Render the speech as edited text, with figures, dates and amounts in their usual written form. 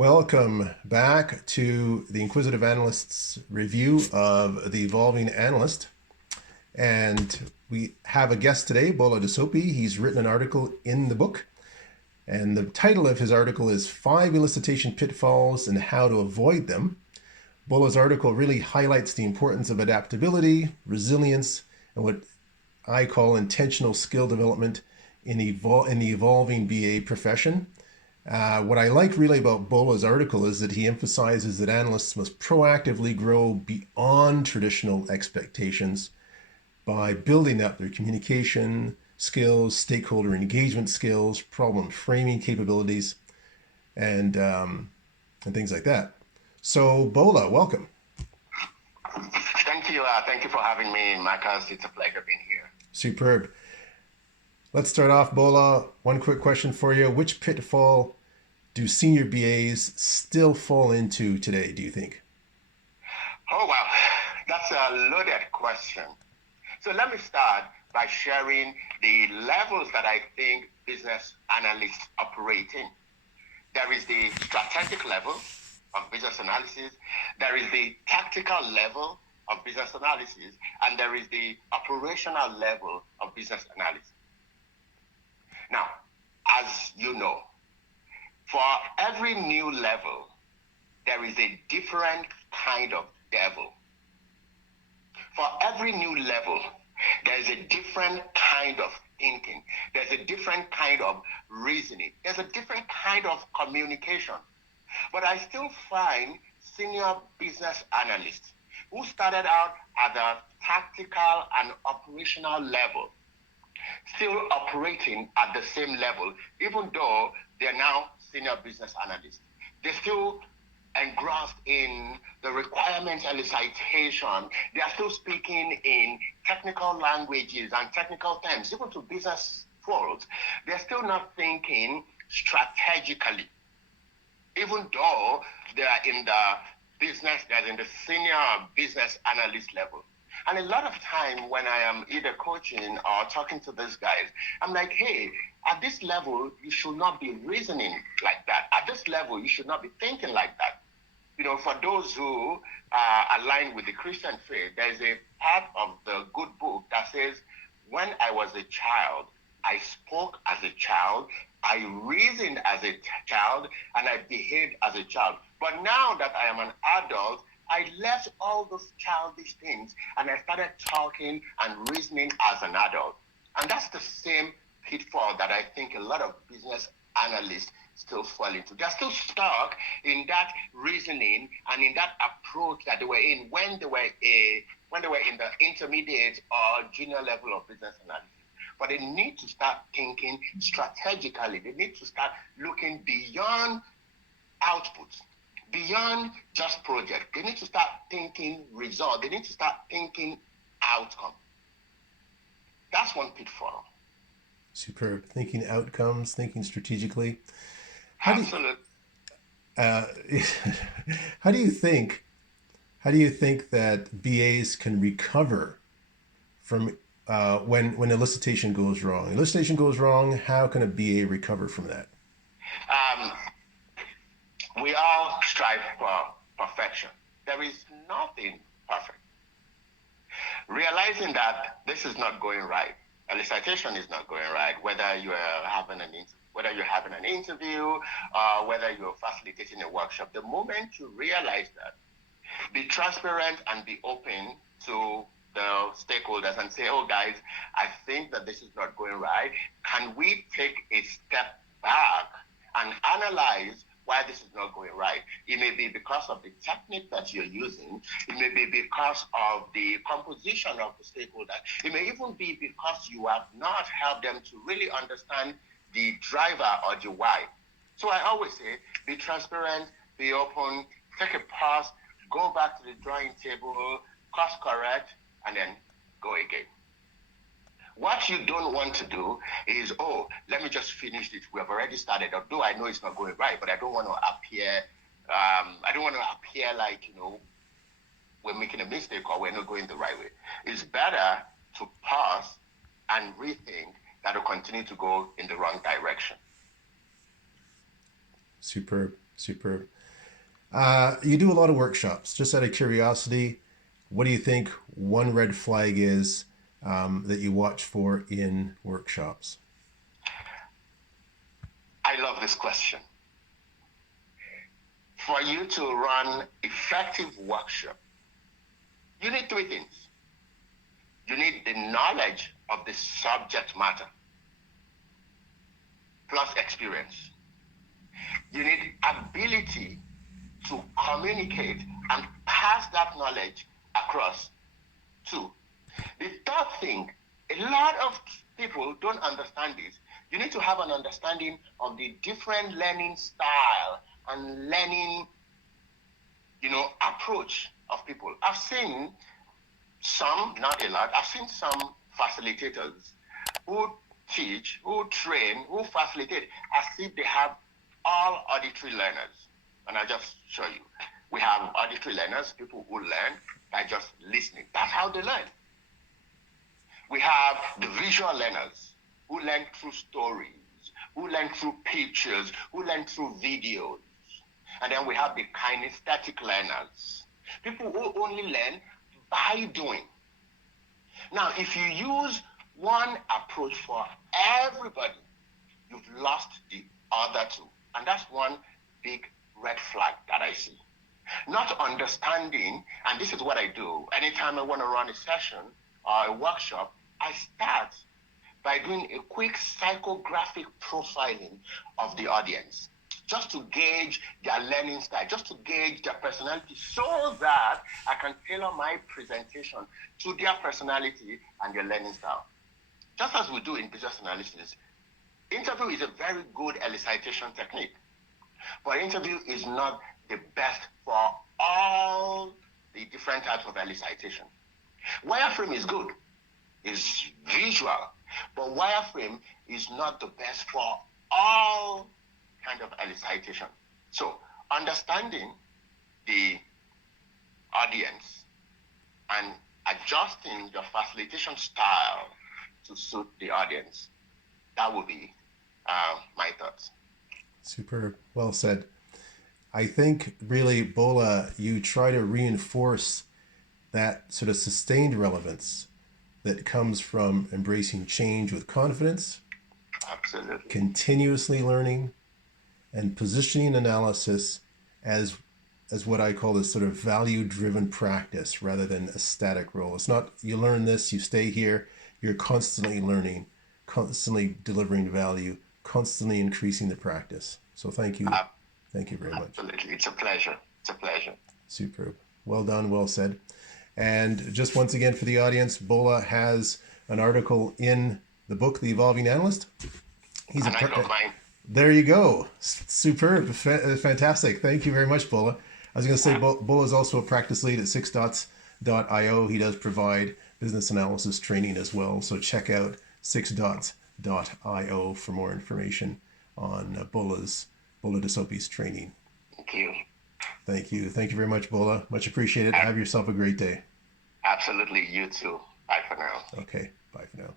Welcome back to the Inquisitive Analyst's review of The Evolving Analyst. And we have a guest today, Bola Adesope. He's written an article in the book. And the title of his article is 5 Elicitation Pitfalls and How to Avoid Them. Bola's article really highlights the importance of adaptability, resilience, and what I call intentional skill development in the evolving BA profession. What I like really about Bola's article is that he emphasizes that analysts must proactively grow beyond traditional expectations by building up their communication skills, stakeholder engagement skills, problem framing capabilities, and things like that. So, Bola, welcome. Thank you. Thank you for having me, Marcus. It's a pleasure being here. Superb. Let's start off, Bola. One quick question for you. Which pitfall do senior BAs still fall into today, do you think? Oh, wow. That's a loaded question. So let me start by sharing the levels that I think business analysts operate in. There is the strategic level of business analysis. There is the tactical level of business analysis. And there is the operational level of business analysis. Now, as you know, for every new level, there is a different kind of devil. For every new level, there's a different kind of thinking. There's a different kind of reasoning. There's a different kind of communication. But I still find senior business analysts who started out at the tactical and operational level still operating at the same level, even though they're now senior business analysts. They're still engrossed in the requirements elicitation. They are still speaking in technical languages and technical terms, even to business folks. They're still not thinking strategically, even though they are in the business, they're in the senior business analyst level. And a lot of time when I am either coaching or talking to these guys, I'm like, hey, at this level, you should not be reasoning like that. At this level, you should not be thinking like that. You know, for those who are aligned with the Christian faith, there's a part of the good book that says, when I was a child, I spoke as a child, I reasoned as a child, and I behaved as a child. But now that I am an adult, I left all those childish things and I started talking and reasoning as an adult. And that's the same pitfall that I think a lot of business analysts still fall into. They're still stuck in that reasoning and in that approach that they were in when they were in the intermediate or junior level of business analysis. But they need to start thinking strategically. They need to start looking beyond outputs, beyond just project. They need to start thinking result. They need to start thinking outcome. That's one pitfall. Superb. Thinking outcomes, thinking strategically. Absolutely. How do you think that BAs can recover from when elicitation goes wrong? Elicitation goes wrong. How can a BA recover from that? We all strive for perfection. There is nothing perfect. Realizing that this is not going right, elicitation is not going right, whether you're having an interview or whether you're facilitating a workshop, the moment you realize that, be transparent and be open to the stakeholders and say, oh guys, I think that this is not going right. Can we take a step back and analyze why this is not going right? It may be because of the technique that you're using. It may be because of the composition of the stakeholder. It may even be because you have not helped them to really understand the driver or the why. So I always say, be transparent, be open, take a pause, go back to the drawing table, course correct, and then go again. What you don't want to do is, oh, let me just finish it. We have already started. Although I know it's not going right, but I don't want to appear. Like we're making a mistake or we're not going the right way. It's better to pause and rethink that will continue to go in the wrong direction. Superb. Superb. You do a lot of workshops. Just out of curiosity, what do you think one red flag is that you watch for in workshops? I love this question. For you to run effective workshop, you need three things. You need the knowledge of the subject matter plus experience. You need ability to communicate and pass that knowledge across. Two, the third thing, a lot of people don't understand this. You need to have an understanding of the different learning style and learning, approach of people. I've seen some, not a lot, I've seen some facilitators who teach, who train, who facilitate as if they have all auditory learners. And I'll just show you. We have auditory learners, people who learn by just listening. That's how they learn. We have the visual learners who learn through stories, who learn through pictures, who learn through videos. And then we have the kinesthetic learners, people who only learn by doing. Now, if you use one approach for everybody, you've lost the other two. And that's one big red flag that I see. Not understanding, and this is what I do. Anytime I want to run a session or a workshop, I start by doing a quick psychographic profiling of the audience, just to gauge their learning style, just to gauge their personality, so that I can tailor my presentation to their personality and their learning style. Just as we do in business analysis, interview is a very good elicitation technique, but interview is not the best for all the different types of elicitation. Wireframe is good, it's visual, but wireframe is not the best for all kind of elicitation. So understanding the audience and adjusting your facilitation style to suit the audience, that would be my thoughts. Superb. Well said. I think really, Bola, you try to reinforce that sort of sustained relevance that comes from embracing change with confidence, Absolutely. continuously learning, and positioning analysis as what I call this sort of value-driven practice rather than a static role. It's not you learn this, you stay here. You're constantly learning, constantly delivering value, constantly increasing the practice. So thank you. Thank you very much. Absolutely. It's a pleasure. It's a pleasure. Superb. Well done. Well said. And just once again for the audience, Bola has an article in the book, The Evolving Analyst. And I don't mind. There you go. Superb. Fantastic. Thank you very much, Bola. I was going to say, Bola is also a practice lead at 6dots.io. He does provide business analysis training as well. So check out 6dots.io for more information on Bola Adesope's training. Thank you. Thank you. Thank you very much, Bola. Much appreciated. Have yourself a great day. Absolutely. You too. Bye for now. Okay. Bye for now.